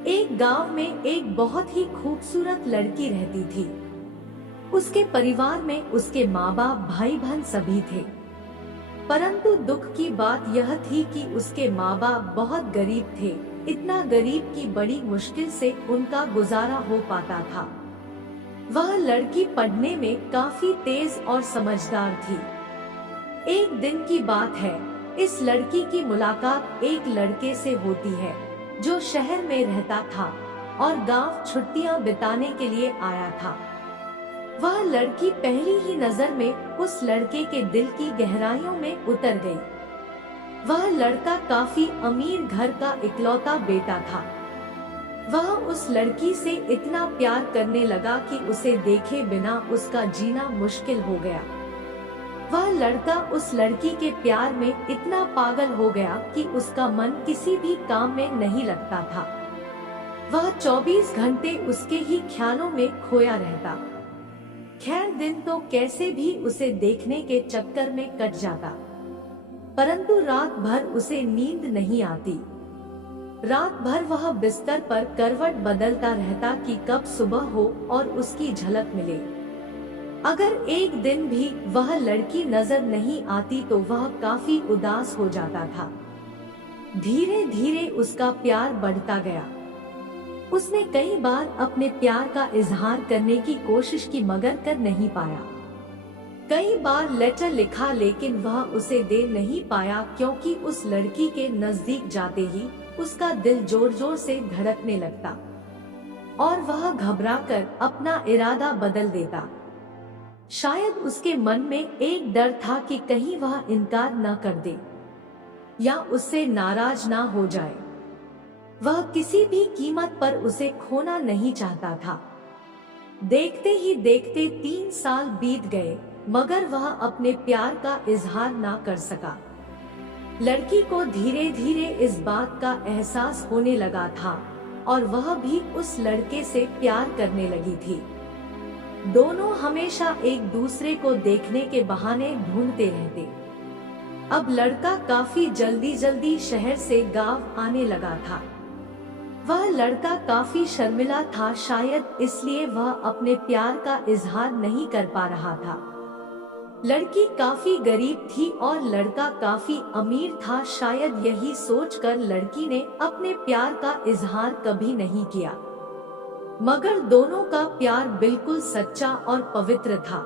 एक गांव में एक बहुत ही खूबसूरत लड़की रहती थी। उसके परिवार में उसके माँ बाप भाई बहन सभी थे। परंतु दुख की बात यह थी कि उसके माँ बाप बहुत गरीब थे, इतना गरीब कि बड़ी मुश्किल से उनका गुजारा हो पाता था। वह लड़की पढ़ने में काफी तेज और समझदार थी। एक दिन की बात है, इस लड़की की मुलाकात एक लड़के से होती है जो शहर में रहता था और गांव छुट्टियां बिताने के लिए आया था। वह लड़की पहली ही नजर में उस लड़के के दिल की गहराइयों में उतर गई। वह लड़का काफी अमीर घर का इकलौता बेटा था। वह उस लड़की से इतना प्यार करने लगा कि उसे देखे बिना उसका जीना मुश्किल हो गया। वह लड़का उस लड़की के प्यार में इतना पागल हो गया कि उसका मन किसी भी काम में नहीं लगता था। वह 24 घंटे उसके ही ख्यालों में खोया रहता। खैर, दिन तो कैसे भी उसे देखने के चक्कर में कट जाता, परंतु रात भर उसे नींद नहीं आती। रात भर वह बिस्तर पर करवट बदलता रहता कि कब सुबह हो और उसकी झलक मिले। अगर एक दिन भी वह लड़की नजर नहीं आती तो वह काफी उदास हो जाता था। धीरे धीरे उसका प्यार बढ़ता गया। उसने कई बार अपने प्यार का इजहार करने की कोशिश की मगर कर नहीं पाया। कई बार लेटर लिखा लेकिन वह उसे दे नहीं पाया, क्योंकि उस लड़की के नजदीक जाते ही उसका दिल जोर जोर से धड़कने लगता और वह घबराकर अपना इरादा बदल देता। शायद उसके मन में एक डर था कि कहीं वह इनकार न कर दे या उससे नाराज ना हो जाए। वह किसी भी कीमत पर उसे खोना नहीं चाहता था। देखते ही देखते 3 साल बीत गए, मगर वह अपने प्यार का इजहार ना कर सका। लड़की को धीरे धीरे इस बात का एहसास होने लगा था और वह भी उस लड़के से प्यार करने लगी थी। दोनों हमेशा एक दूसरे को देखने के बहाने ढूंढते रहते। अब लड़का काफी जल्दी जल्दी शहर से गांव आने लगा था। वह लड़का काफी शर्मिला था, शायद इसलिए वह अपने प्यार का इजहार नहीं कर पा रहा था। लड़की काफी गरीब थी और लड़का काफी अमीर था। शायद यही सोचकर लड़की ने अपने प्यार का इजहार कभी नहीं किया, मगर दोनों का प्यार बिल्कुल सच्चा और पवित्र था।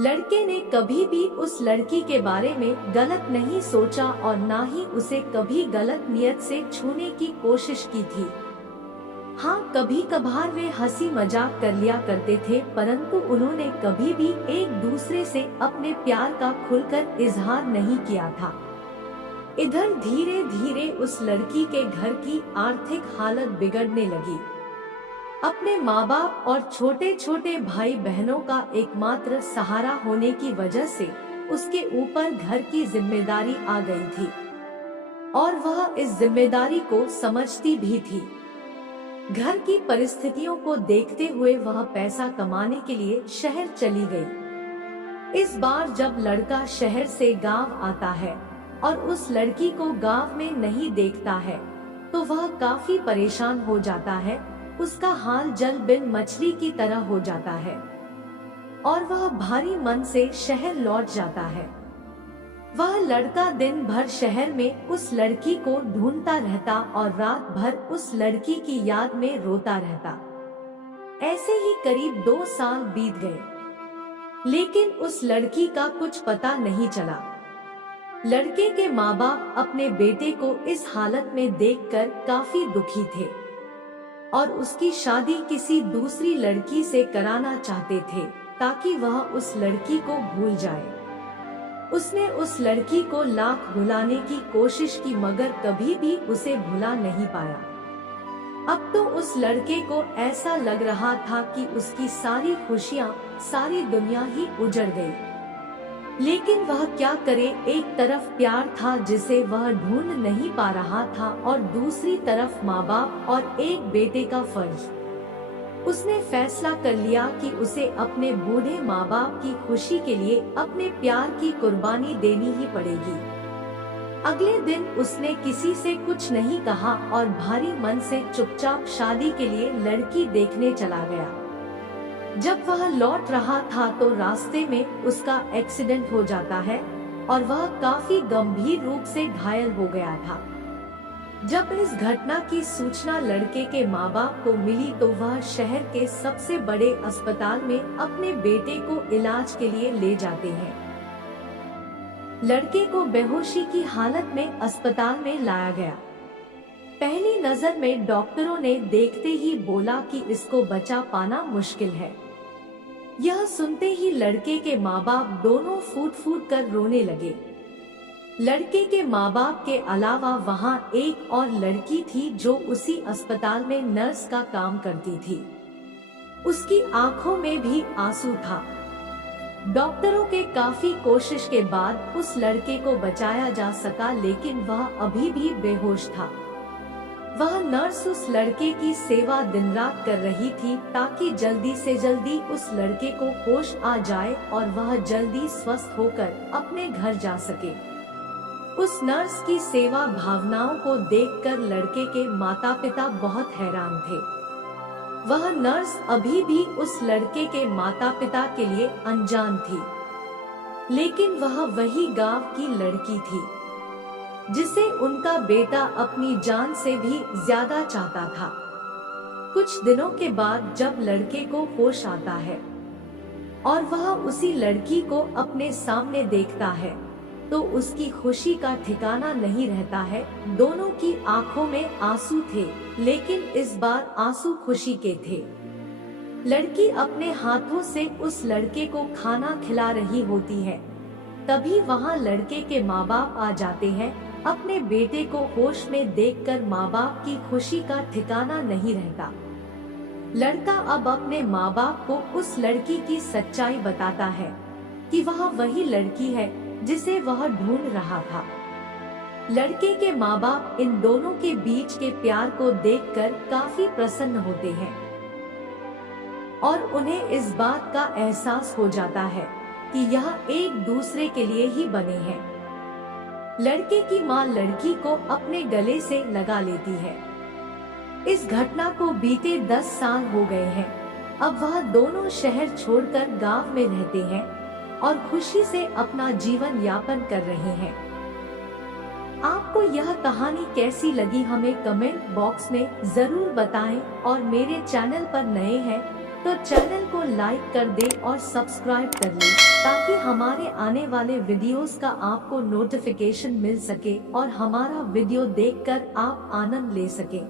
लड़के ने कभी भी उस लड़की के बारे में गलत नहीं सोचा और ना ही उसे कभी गलत नियत से छूने की कोशिश की थी। हाँ, कभी कभार वे हंसी मजाक कर लिया करते थे, परंतु उन्होंने कभी भी एक दूसरे से अपने प्यार का खुलकर इजहार नहीं किया था। इधर धीरे धीरे उस लड़की के घर की आर्थिक हालत बिगड़ने लगी। अपने माँ बाप और छोटे छोटे भाई बहनों का एकमात्र सहारा होने की वजह से उसके ऊपर घर की जिम्मेदारी आ गई थी और वह इस जिम्मेदारी को समझती भी थी। घर की परिस्थितियों को देखते हुए वह पैसा कमाने के लिए शहर चली गई। इस बार जब लड़का शहर से गांव आता है और उस लड़की को गांव में नहीं देखता है तो वह काफी परेशान हो जाता है। उसका हाल जल बिन मछली की तरह हो जाता है और वह भारी मन से शहर लौट जाता है। वह लड़का दिन भर शहर में उस लड़की को ढूंढता रहता और रात भर उस लड़की की याद में रोता रहता। ऐसे ही करीब 2 साल बीत गए, लेकिन उस लड़की का कुछ पता नहीं चला। लड़के के माँ बाप अपने बेटे को इस हालत में देखकर काफी दुखी थे और उसकी शादी किसी दूसरी लड़की से कराना चाहते थे ताकि वह उस लड़की को भूल जाए। उसने उस लड़की को लाख भुलाने की कोशिश की, मगर कभी भी उसे भुला नहीं पाया। अब तो उस लड़के को ऐसा लग रहा था कि उसकी सारी खुशियां, सारी दुनिया ही उजड़ गई। लेकिन वह क्या करे, एक तरफ प्यार था जिसे वह ढूंढ नहीं पा रहा था और दूसरी तरफ माँ बाप और एक बेटे का फर्ज। उसने फैसला कर लिया कि उसे अपने बूढ़े माँ बाप की खुशी के लिए अपने प्यार की कुर्बानी देनी ही पड़ेगी। अगले दिन उसने किसी से कुछ नहीं कहा और भारी मन से चुपचाप शादी के लिए लड़की देखने चला गया। जब वह लौट रहा था तो रास्ते में उसका एक्सीडेंट हो जाता है और वह काफी गंभीर रूप से घायल हो गया था। जब इस घटना की सूचना लड़के के माँ बाप को मिली तो वह शहर के सबसे बड़े अस्पताल में अपने बेटे को इलाज के लिए ले जाते हैं। लड़के को बेहोशी की हालत में अस्पताल में लाया गया। पहली नजर में डॉक्टरों ने देखते ही बोला कि इसको बचा पाना मुश्किल है। यह सुनते ही लड़के के माँ बाप दोनों फूट फूट कर रोने लगे। लड़के के माँ बाप के अलावा वहाँ एक और लड़की थी जो उसी अस्पताल में नर्स का काम करती थी। उसकी आंखों में भी आंसू था। डॉक्टरों के काफी कोशिश के बाद उस लड़के को बचाया जा सका, लेकिन वह अभी भी बेहोश था। वह नर्स उस लड़के की सेवा दिन रात कर रही थी ताकि जल्दी से जल्दी उस लड़के को होश आ जाए और वह जल्दी स्वस्थ होकर अपने घर जा सके। उस नर्स की सेवा भावनाओं को देखकर लड़के के माता पिता बहुत हैरान थे। वह नर्स अभी भी उस लड़के के माता पिता के लिए अनजान थी, लेकिन वह वही गांव की लड़की थी जिसे उनका बेटा अपनी जान से भी ज्यादा चाहता था। कुछ दिनों के बाद जब लड़के को होश आता है और वह उसी लड़की को अपने सामने देखता है तो उसकी खुशी का ठिकाना नहीं रहता है। दोनों की आंखों में आंसू थे, लेकिन इस बार आंसू खुशी के थे। लड़की अपने हाथों से उस लड़के को खाना खिला रही होती है। तभी वहाँ लड़के के माँ बाप आ जाते हैं। अपने बेटे को होश में देखकर माँ बाप की खुशी का ठिकाना नहीं रहता। लड़का अब अपने माँ बाप को उस लड़की की सच्चाई बताता है कि वह वही लड़की है जिसे वह ढूंढ रहा था। लड़के के माँ बाप इन दोनों के बीच के प्यार को देखकर काफी प्रसन्न होते हैं और उन्हें इस बात का एहसास हो जाता है कि यह एक दूसरे के लिए ही बने हैं। लड़के की माँ लड़की को अपने गले से लगा लेती है। इस घटना को बीते 10 साल हो गए हैं। अब वह दोनों शहर छोड़कर गांव में रहते हैं और खुशी से अपना जीवन यापन कर रहे हैं। आपको यह कहानी कैसी लगी हमें कमेंट बॉक्स में जरूर बताएं और मेरे चैनल पर नए हैं तो चैनल को लाइक कर दें और सब्सक्राइब कर लें ताकि हमारे आने वाले वीडियोस का आपको नोटिफिकेशन मिल सके और हमारा वीडियो देखकर आप आनंद ले सकें।